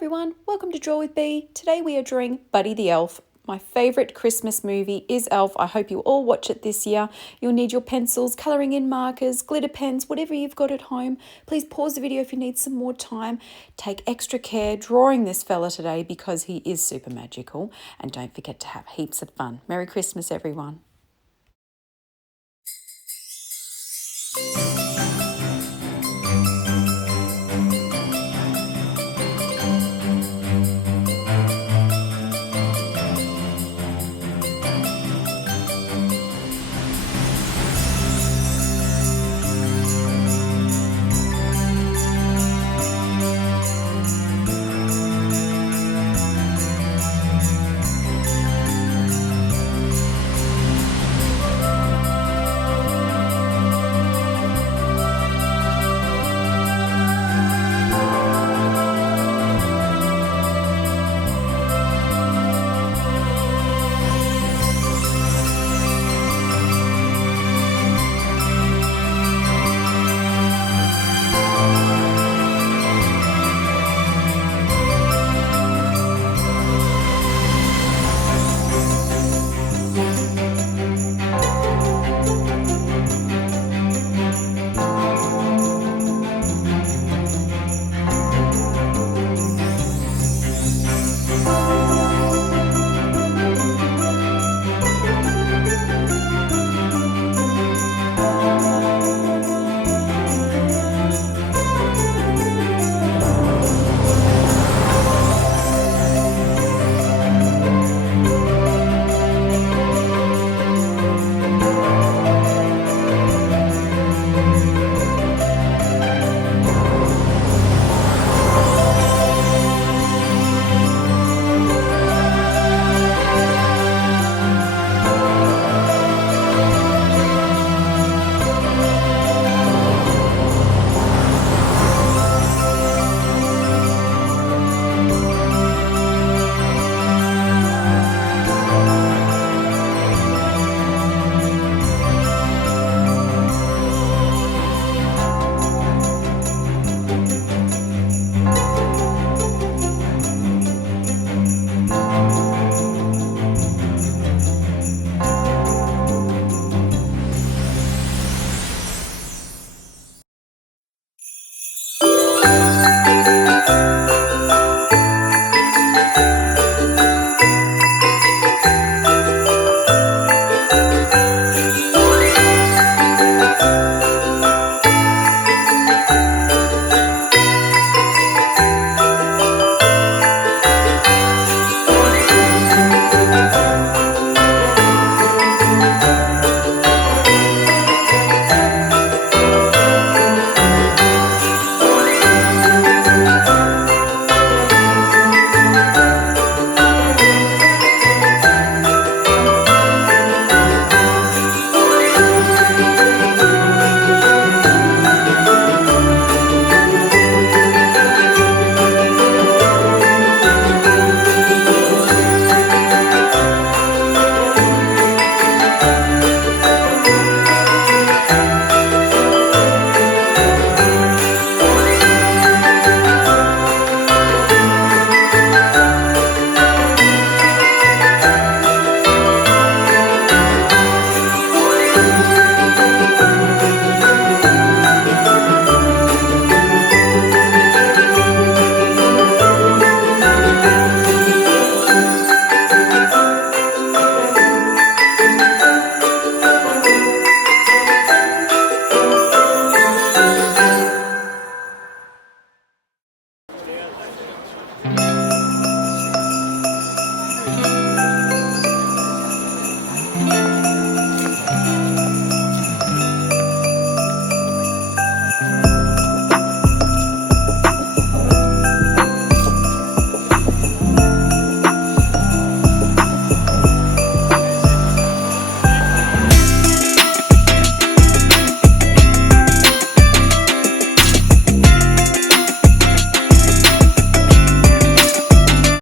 everyone, welcome to Draw with Bee. Today we are drawing Buddy the Elf. My favourite Christmas movie is Elf. I hope you all watch it this year. You'll need your pencils, colouring in markers, glitter pens, whatever you've got at home. Please pause the video if you need some more time. Take extra care drawing this fella today because he is super magical. And don't forget to have heaps of fun. Merry Christmas, everyone.